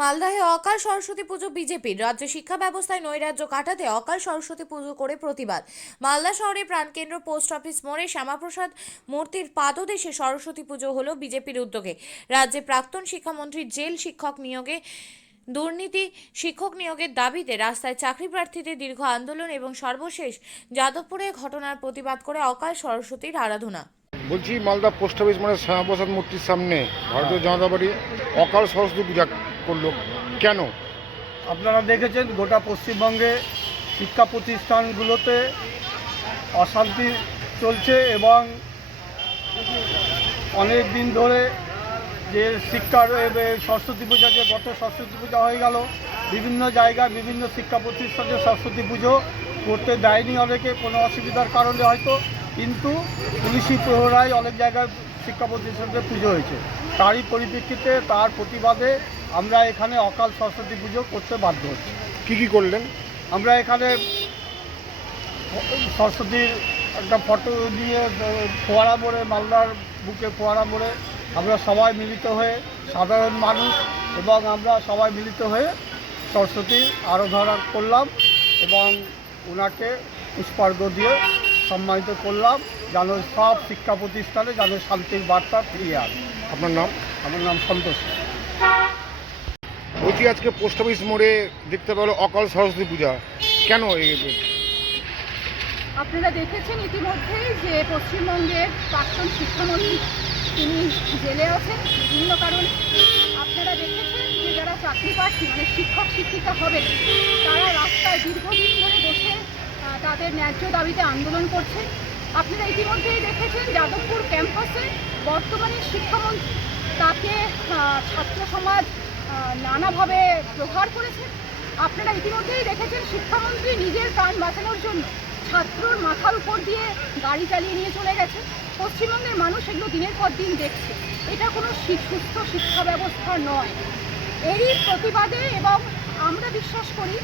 মালদাহে অকাল সরস্বতী পুজো বিজেপির। রাজ্য শিক্ষা ব্যবস্থায় নৈরাজ্য কাটাতে অকাল সরস্বতী পুজো করে প্রতিবাদ। মালদা শহরে প্রাণকেন্দ্র পোস্ট অফিস মোড়ে শ্যামাপ্রসাদ মূর্তির পাদদেশে সরস্বতী পুজো হলো বিজেপির উদ্যোগে। রাজ্যে প্রাক্তন শিক্ষামন্ত্রী জেল শিক্ষক নিয়োগে দুর্নীতি, শিক্ষক নিয়োগের দাবিতে রাস্তায় চাকরি প্রার্থীদের দীর্ঘ আন্দোলন এবং সর্বশেষ যাদবপুরে ঘটনার প্রতিবাদ করে অকাল সরস্বতীর আরাধনা। বলছি, মালদা পোস্ট অফিস মানে শ্যামাপ্রসাদ মূর্তির সামনে ভারতীয় জনতা পার্টি অকাল সরস্বতী পূজা করলো কেন? আপনারা দেখেছেন গোটা পশ্চিমবঙ্গে শিক্ষা প্রতিষ্ঠানগুলোতে অশান্তি চলছে এবং অনেক দিন ধরে যে শিক্ষার সরস্বতী পূজা, যে গত সরস্বতী পূজা হয়ে গেল, বিভিন্ন জায়গায় বিভিন্ন শিক্ষা প্রতিষ্ঠানে সরস্বতী পুজো করতে দেয়নি অনেকে, কোনো অসুবিধার কারণে হয়তো, কিন্তু পুলিশি প্রহরায় অনেক জায়গায় শিক্ষা প্রতিষ্ঠানে পুজো হয়েছে। তারই পরিপ্রেক্ষিতে তার প্রতিবাদে আমরা এখানে অকাল সরস্বতী পুজো করতে বাধ্য হচ্ছি। কি করলেন? আমরা এখানে সরস্বতীর একটা ফটো নিয়ে ফোয়ারা মোড়ে, মালদার বুকে ফোয়ারা মোড়ে আমরা সবাই মিলিত হয়ে, সাধারণ মানুষ এবং আমরা সবাই মিলিত হয়ে সরস্বতীর আরাধনা করলাম এবং ওনাকে পুষ্পার্ঘ্য দিয়ে সম্মানিত করলাম, যেন সব শিক্ষা প্রতিষ্ঠানে যেন শান্তির বার্তা ফিরিয়ে আসে। আপনার নাম? আমার নাম সন্তোষ। বলছি, আজকে পোস্ট অফিস মোড়ে দেখতে পেল অকাল সরস্বতী পূজা, কেন? আপনারা দেখেছেন ইতিমধ্যেই যে পশ্চিমবঙ্গের প্রাক্তন শিক্ষামন্ত্রী তিনি জেলে আছেন বিভিন্ন কারণে। আপনারা দেখেছেন যে যারা চাকরি প্রার্থী মানে শিক্ষক শিক্ষিকা হবেন, তারা রাস্তায় দীর্ঘদিন ধরে বসে তাদের ন্যায্য দাবিতে আন্দোলন করছেন। আপনারা ইতিমধ্যেই দেখেছেন যাদবপুর ক্যাম্পাসে বর্তমানে শিক্ষামন্ত্রী, তাকে ছাত্র সমাজ নানাভাবে প্রহার করেছেন। আপনারা ইতিমধ্যেই দেখেছেন শিক্ষামন্ত্রী নিজের প্রাণ বাঁচানোর জন্য ছাত্রর মাথার উপর দিয়ে গাড়ি চালিয়ে নিয়ে চলে গেছে। পশ্চিমবঙ্গের মানুষ এগুলো দিনের পর দিন দেখছে। এটা কোনো সুস্থ শিক্ষা ব্যবস্থা নয়। এরই প্রতিবাদে এবং আমরা বিশ্বাস করি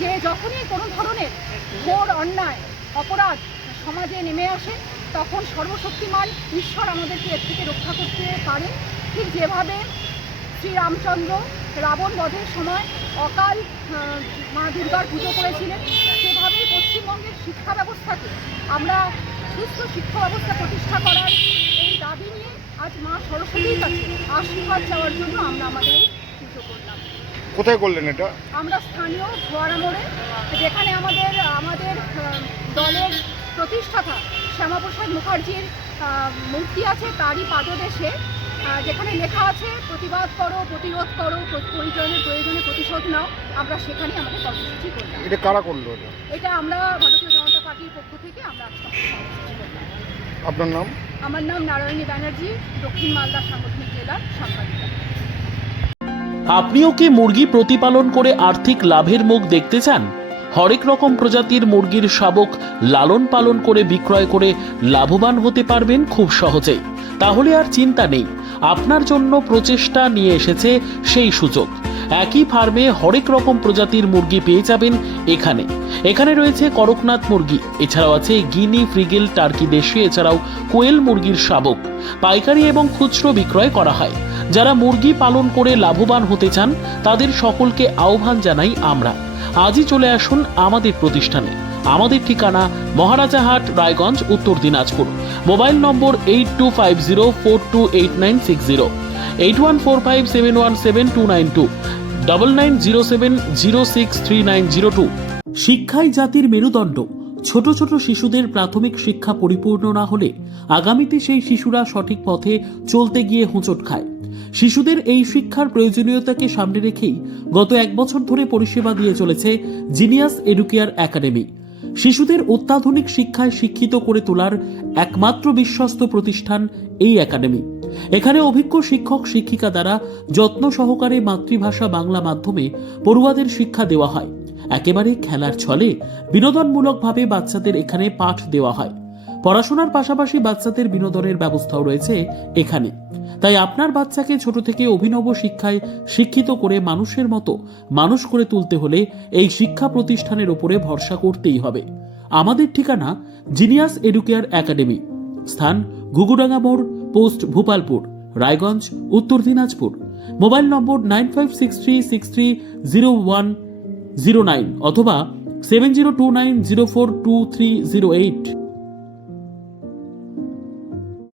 যে যখনই কোনো ধরনের ঘোর অন্যায় অপরাধ সমাজে নেমে আসে, তখন সর্বশক্তিমান ঈশ্বর আমাদেরকে এর থেকে রক্ষা করতে পারেন। ঠিক যেভাবে শ্রীরামচন্দ্র রাবণ বধের সময় অকাল মা দুর্গার পুজো করেছিলেন, সেভাবেই পশ্চিমবঙ্গের শিক্ষা ব্যবস্থাকে আমরা সুস্থ শিক্ষা ব্যবস্থা প্রতিষ্ঠা করার এই দাবি নিয়ে আজ মা সরস্বতীর কাছে আশীর্বাদ চাওয়ার জন্য আমরা আমাদের এই পুজো করলাম। কোথায় করলেন এটা? আমরা স্থানীয় ফোয়ারা মোড়ে, যেখানে আমাদের দলের প্রতিষ্ঠাতা শ্যামাপ্রসাদ মুখার্জির মূর্তি আছে, তারই পাদদেশে, যেখানে লেখা আছে প্রতিবাদ করো, প্রতিরোধ করো, প্রয়োজনে প্রতিশোধ নাও, আমরা সেখানেই আমাদের কর্মসূচি করলাম। এটা কারা করলো? এটা আমরা ভারতীয় জনতা পার্টির পক্ষ থেকে আমরা আজকে কর্মসূচি করলাম। আপনার নাম? আমার নাম নারায়ণী ব্যানার্জি, দক্ষিণ মালদা সাংগঠনিক জেলার সাংবাদিকা। আপনিও কি মুরগি প্রতিপালন করে আর্থিক লাভের মুখ দেখতে চান? হরেক রকম প্রজাতির মুরগির শাবক লালন পালন করে বিক্রয় করে লাভবান হতে পারবেন খুব সহজেই। তাহলে আর চিন্তা নেই, আপনার জন্য প্রচেষ্টা নিয়ে এসেছে সেই সুযোগ। একই ফার্মে হরেক রকম প্রজাতির মুরগি পেয়ে যাবেন এখানে রয়েছে করকনাথ মুরগি, এছাড়াও আছে গিনি, ফ্রিগেল, টার্কি দেশি, এছাড়াও কোয়েল মুরগির শাবক পাইকারি এবং খুচরো বিক্রয় করা হয়। যারা মুরগি পালন করে লাভবান হতে চান তাদের সকলকে আহ্বান জানাই আমরা। আজই চলে আসুন আমাদের প্রতিষ্ঠানে। আমাদের ঠিকানা মহারাজাহাট, রায়গঞ্জ, উত্তর দিনাজপুর। মোবাইল নম্বর 8250428960, 8145717292, 9907063902। শিক্ষাই জাতির মেরুদণ্ড। ছোট ছোট শিশুদের প্রাথমিক শিক্ষা পরিপূর্ণ না হলে আগামীতে সেই শিশুরা সঠিক পথে চলতে গিয়ে হোঁচট খায়। শিশুদের এই শিক্ষার প্রয়োজনীয়তাকে সামনে রেখেই গত 1 বছর ধরে পরিষেবা দিয়ে চলেছে জিনিয়াস এডুকেয়ার একাডেমি। শিশুদের অত্যাধুনিক শিক্ষায় শিক্ষিত করে তোলার একমাত্র বিশ্বস্ত প্রতিষ্ঠান এই একাডেমি। এখানে অভিজ্ঞ শিক্ষক শিক্ষিকা দ্বারা যত্ন সহকারে মাতৃভাষা বাংলা মাধ্যমে পড়ুয়াদের শিক্ষা দেওয়া হয়। একেবারে খেলার ছলে বিনোদনমূলকভাবে বাচ্চাদের এখানে পাঠ দেওয়া হয়। পড়াশোনার পাশাপাশি বাচ্চাদের বিনোদনের ব্যবস্থাও রয়েছে এখানে। তাই আপনার বাচ্চাকে ছোট থেকে অভিনব শিক্ষায় শিক্ষিত করে মানুষের মতো মানুষ করে তুলতে হলে এই শিক্ষা প্রতিষ্ঠানের উপরে ভরসা করতেই হবে। আমাদের ঠিকানা জিনিয়াস এডুকেয়ার একাডেমি, স্থান ঘুঘুডাঙ্গা মোড়, পোস্ট ভূপালপুর, রায়গঞ্জ, উত্তর দিনাজপুর। মোবাইল নম্বর 9563630109 অথবা 7029042308।